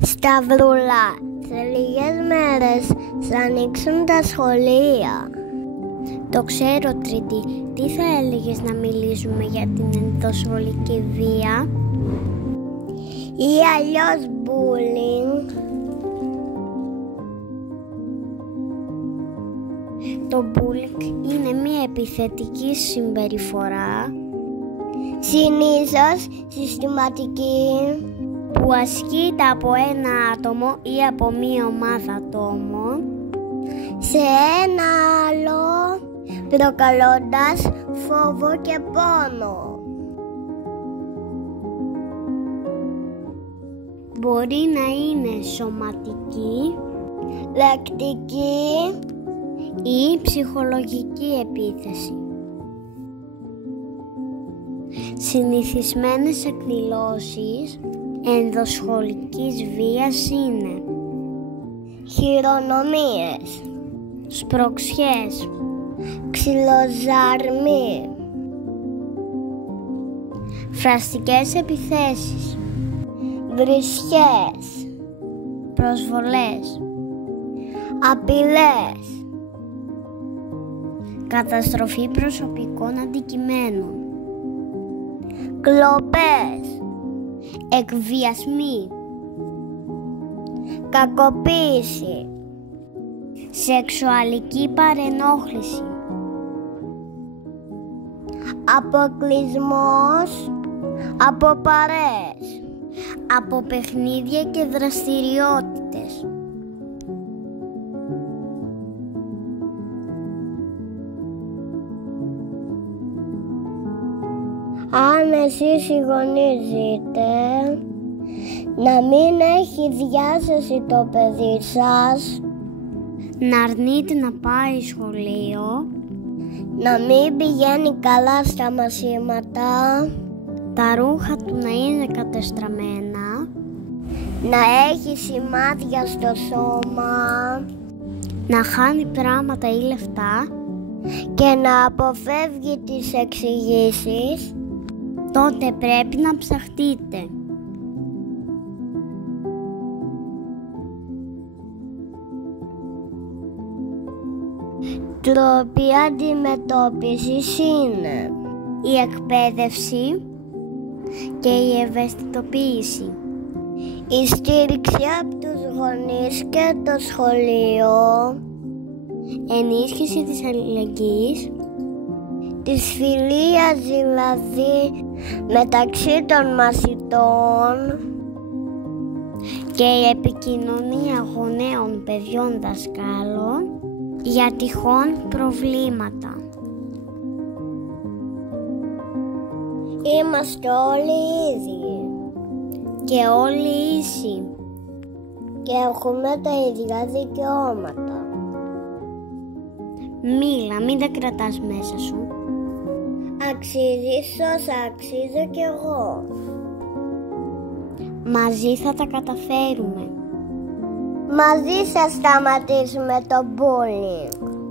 Σταυρούλα, σε λίγες μέρες θα ανοίξουν τα σχολεία. Το ξέρω, Τρίτη. Τι θα έλεγες να μιλήσουμε για την ενδοσχολική βία ή αλλιώς bullying? Το bullying είναι μια επιθετική συμπεριφορά, συνήθως συστηματική, που ασκείται από ένα άτομο ή από μία ομάδα ατόμων σε ένα άλλο, προκαλώντας φόβο και πόνο. Μπορεί να είναι σωματική, λεκτική ή ψυχολογική επίθεση. Συνηθισμένες εκδηλώσεις ενδοσχολικής βίας είναι χειρονομίες, σπρωξιές, ξυλοζάρμοι, φραστικές επιθέσεις, βρισιές, προσβολές, απειλές, καταστροφή προσωπικών αντικειμένων, κλοπές, εκβιασμοί, κακοποίηση, σεξουαλική παρενόχληση, αποκλεισμός από παρέες, από παιχνίδια και δραστηριότητες. Αν εσείς οι γονείς ζείτε, να μην έχει διάθεση το παιδί σας, να αρνείται να πάει σχολείο, να μην πηγαίνει καλά στα μαθήματα, τα ρούχα του να είναι κατεστραμμένα, να έχει σημάδια στο σώμα, να χάνει πράγματα ή λεφτά και να αποφεύγει τις εξηγήσεις, τότε πρέπει να ψαχτείτε. Τρόποι αντιμετώπισης είναι η εκπαίδευση και η ευαισθητοποίηση, η στήριξη από τους γονείς και το σχολείο, ενίσχυση της αλληλεγγύης, της φιλίας δηλαδή μεταξύ των μαθητών και η επικοινωνία γονέων, παιδιών, δασκάλων για τυχόν προβλήματα. Είμαστε όλοι ίδιοι και όλοι ίσοι και έχουμε τα ίδια δικαιώματα. Μίλα, μην τα κρατάς μέσα σου. Αξίζεις όσα αξίζω κι εγώ. Μαζί θα τα καταφέρουμε. Μαζί θα σταματήσουμε το bullying.